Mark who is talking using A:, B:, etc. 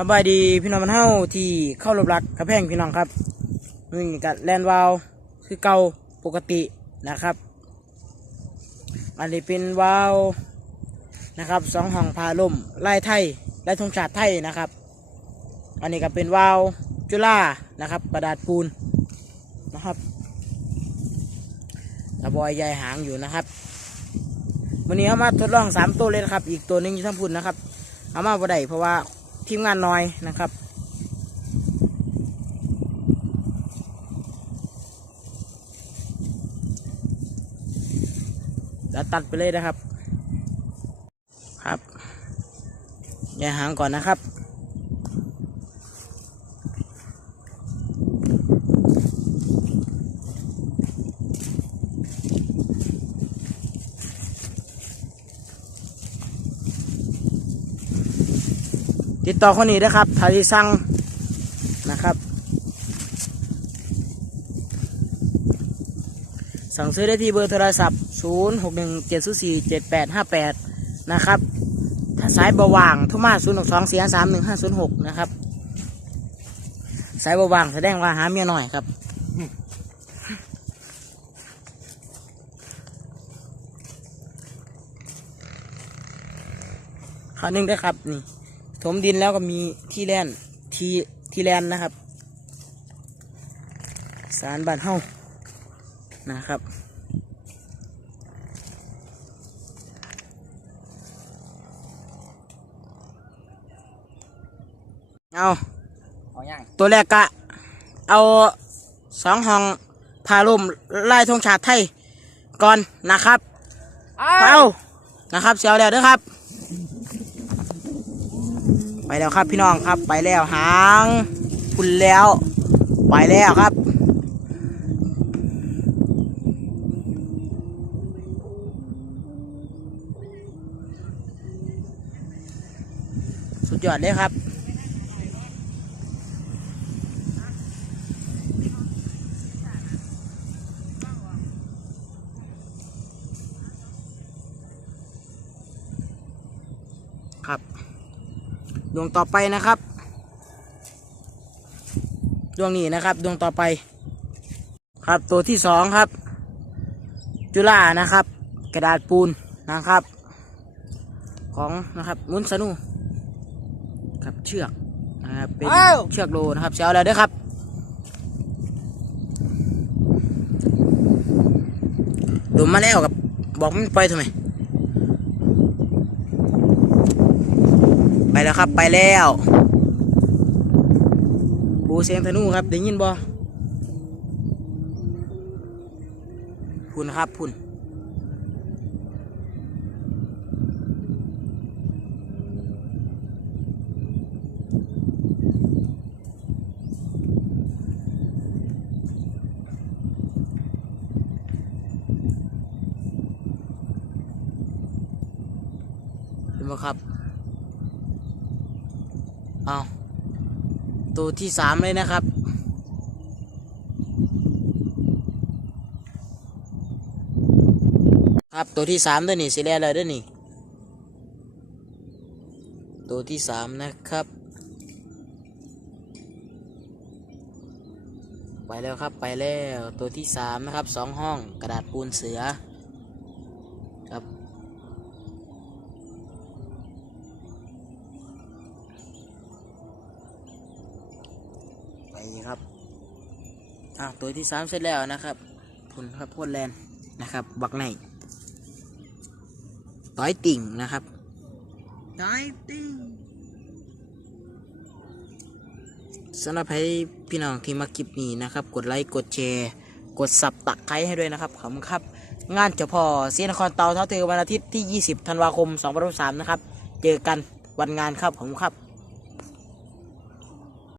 A: สบายดีพี่น้องมันเฮาที่เข้ารบรักกระแพงพี่น้องครับนี่กับแลนวาลคือเก่าปกตินะครับ อันนี้เป็นวาลนะครับสองห้องพาล่มลายไทยลายธงชาติไทยนะครับ อันนี้ก็เป็นวาลจุฬานะครับ กระดาษปูนนะครับตะบอยใหญ่หางอยู่นะครับวันนี้เอามาทดลองสามตัวเลยนะครับ อีกตัวหนึงอยู่ทั้งพุ่นนะครับเอามาบ่ได้เพราะว่า ทีมงานน้อยนะครับแล้วตัดไปเลยนะครับ ครับอย่าหางก่อนนะครับ ติดต่อคนนี้นะครับถ้าที่สั่งนะครับ สั่งซื้อได้ที่เบอร์โทรศัพท์ 0 6 1 7 4 7 8 5 8 นะครับถ้าสายเบาหว่างทุมา0 6 2 4 3 1 5 0 6 นะครับ สายเบาหว่างแสดงว่าหาเมียหน่อยครับข้าวหนึงได้ครับนี่ ถมดินแล้วก็มีที่แลนที่ที่แลนนะครับ สารบานเฮ้านะครับเอาตัวแรกกะ เอาสองห้องพาล่มไล่ธงชาติไทยก่อนนะครับ เอานะครับเสียวแล้วเด้อครับ ไปแล้วครับพี่น้องครับไปแล้วหางคุณแล้ว ไปแล้วครับสุดยอดเลยครับ ครับ ดวงต่อไปนะครับ ดวงนี้นะครับ ดวงต่อไป ครับตัวที่สองครับ จุฬานะครับ กระดาษปูนนะครับ ของนะครับมุนสนุครับเชือกนะครับเป็นเชือกโลนะครับเสียวแล้วเด้อครับดูมาแล้วกับบอกมันไปทำไม ไปแล้วครับไปแล้วปูเสียงธนูครับได้ยินบ่พุ่นครับพุ่นเห็นบ่ครับ เอาตัวที่สามเลยนะครับ ครับตัวที่สามด้วยนี่สิแลเลยด้วยนี่ ตัวที่สามนะครับ ไปแล้วครับไปแล้วตัวที่สามนะครับสองห้องกระดาษปูนเสือ ครับ ไปครับอะตัวที่สามเสร็จแล้วนะครับพุนครับพ่นแลนนะครับ บักในต้อยติ่งนะครับต้อยติ่งสำหรับให้พี่น้องที่มาคลิปนี้นะครับ กดไลค์กดแชร์กดสับตะไคร้ให้ด้วยนะครับขอบคุณครับ งานเจ้าพ่อเสียนครเตาเท่าเธอวันอาทิตย์ที่ 20 ธันวาคม2023นะครับ เจอกันวันงานครับขอบคุณครับ